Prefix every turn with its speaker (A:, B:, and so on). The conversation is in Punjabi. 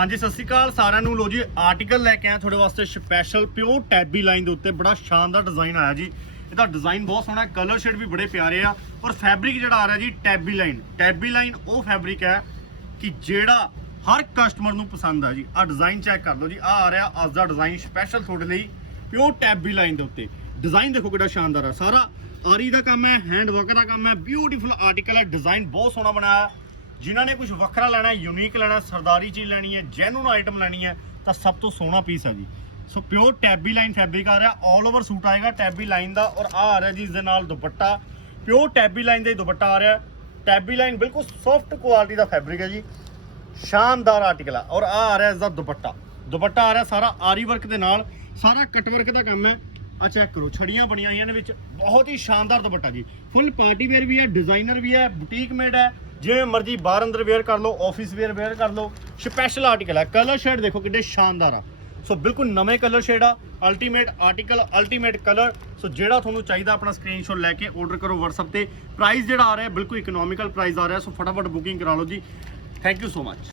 A: ਹਾਂਜੀ, ਸਤਿ ਸ਼੍ਰੀ ਅਕਾਲ ਸਾਰਿਆਂ ਨੂੰ। ਲੋ ਜੀ ਆਰਟੀਕਲ ਲੈ ਕੇ ਆਇਆ ਤੁਹਾਡੇ ਵਾਸਤੇ ਸਪੈਸ਼ਲ ਪਿਓਰ ਟੈਬੀ ਲਾਈਨ ਦੇ ਉੱਤੇ। ਬੜਾ ਸ਼ਾਨਦਾਰ ਡਿਜ਼ਾਈਨ ਆਇਆ ਜੀ। ਇਹਦਾ ਡਿਜ਼ਾਈਨ ਬਹੁਤ ਸੋਹਣਾ ਹੈ ਕਲਰ ਸ਼ੇਡ ਵੀ ਬੜੇ ਪਿਆਰੇ ਆ। ਔਰ ਫੈਬਰਿਕ ਜਿਹੜਾ ਆ ਰਿਹਾ ਜੀ ਟੈਬੀ ਲਾਈਨ ਟੈਬੀ ਲਾਈਨ ਉਹ ਫੈਬਰਿਕ ਹੈ ਕਿ ਜਿਹੜਾ ਹਰ ਕਸਟਮਰ ਨੂੰ ਪਸੰਦ ਆ ਜੀ। ਆ ਡਿਜ਼ਾਈਨ ਚੈੱਕ ਕਰ ਲਓ ਜੀ। ਆ ਆ ਰਿਹਾ ਅੱਜ ਦਾ ਡਿਜ਼ਾਈਨ ਸਪੈਸ਼ਲ ਤੁਹਾਡੇ ਲਈ ਪਿਓਰ ਟੈਬੀ ਲਾਈਨ ਦੇ ਉੱਤੇ। ਡਿਜ਼ਾਈਨ ਦੇਖੋ ਕਿੰਨਾ ਸ਼ਾਨਦਾਰ ਹੈ ਸਾਰਾ ਆਰੀ ਦਾ ਕੰਮ ਹੈ ਹੈਂਡ ਵਰਕ ਦਾ ਕੰਮ ਹੈ ਬਿਊਟੀਫੁਲ ਆਰਟੀਕਲ ਹੈ। ਡਿਜ਼ਾਈਨ ਬਹੁਤ ਸੋਹਣਾ ਬਣਾਇਆ। ਜਿਨ੍ਹਾਂ ਨੇ ਕੁਝ ਵੱਖਰਾ ਲੈਣਾ ਯੂਨੀਕ ਲੈਣਾ ਸਰਦਾਰੀ ਚੀਜ਼ ਲੈਣੀ ਹੈ ਜੈਨੂਨ ਆਈਟਮ ਲੈਣੀ ਹੈ, ਤਾਂ ਸਭ ਤੋਂ ਸੋਹਣਾ ਪੀਸ ਹੈ ਜੀ। So pure tabby line fabric ਆ ਰਿਹਾ ਆਲ ਓਵਰ ਸੂਟ ਆਏਗਾ ਟੈਬੀ ਲਾਈਨ ਦਾ, ਔਰ ਆ ਆ ਰਿਹਾ ਜੀ ਇਸ ਦੇ ਨਾਲ ਦੁਪੱਟਾ। ਪਿਓਰ ਟੈਬੀ ਲਾਈਨ ਦਾ ਹੀ ਦੁਪੱਟਾ ਆ ਰਿਹਾ ਟੈਬੀ ਲਾਈਨ ਬਿਲਕੁਲ ਸੌਫਟ ਕੁਆਲਿਟੀ ਦਾ ਫੈਬਰਿਕ ਹੈ ਜੀ। ਸ਼ਾਨਦਾਰ ਆਰਟੀਕਲ ਆ, ਔਰ ਆ ਆ ਰਿਹਾ ਇਸ ਦਾ ਦੁਪੱਟਾ। ਦੁਪੱਟਾ ਆ ਰਿਹਾ ਸਾਰਾ ਆਰੀ ਵਰਕ ਦੇ ਨਾਲ, ਸਾਰਾ ਕਟ ਵਰਕ ਦਾ ਕੰਮ ਹੈ। ਆ ਚੈੱਕ ਕਰੋ, ਛੜੀਆਂ ਬਣੀਆਂ ਹੋਈਆਂ ਨੇ ਵਿੱਚ, ਬਹੁਤ ਹੀ ਸ਼ਾਨਦਾਰ ਦੁਪੱਟਾ ਜੀ। ਫੁੱਲ ਪਾਰਟੀ ਵੇਅਰ ਵੀ ਹੈ ਡਿਜ਼ਾਈਨਰ ਵੀ ਹੈ ਬੁਟੀਕ ਮੇਡ ਹੈ। ਜਿਵੇਂ ਮਰਜ਼ੀ ਬਾਹਰ ਅੰਦਰ ਵੇਅਰ ਕਰ ਲਓ ਆਫਿਸ ਵੇਅਰ ਵੇਅਰ ਕਰ ਲਓ ਸਪੈਸ਼ਲ ਆਰਟੀਕਲ ਹੈ ਕਲਰ ਸ਼ੇਡ ਦੇਖੋ ਕਿੰਨੇ ਸ਼ਾਨਦਾਰ ਆ। ਸੋ ਬਿਲਕੁਲ ਨਵੇਂ ਕਲਰ ਸ਼ੇਡ ਆ ultimate article ultimate colour so ਜਿਹੜਾ ਤੁਹਾਨੂੰ ਚਾਹੀਦਾ ਆਪਣਾ ਸਕਰੀਨਸ਼ਾਟ ਲੈ ਕੇ ਆਰਡਰ ਕਰੋ WhatsApp ਤੇ। ਪ੍ਰਾਈਸ ਜਿਹੜਾ ਆ ਰਿਹਾ, ਬਿਲਕੁਲ ਇਕਨੋਮਿਕਲ ਪ੍ਰਾਈਸ ਆ ਰਿਹਾ। ਸੋ ਫਟਾਫਟ ਬੁਕਿੰਗ ਕਰਾ ਲਓ ਜੀ। Thank you so much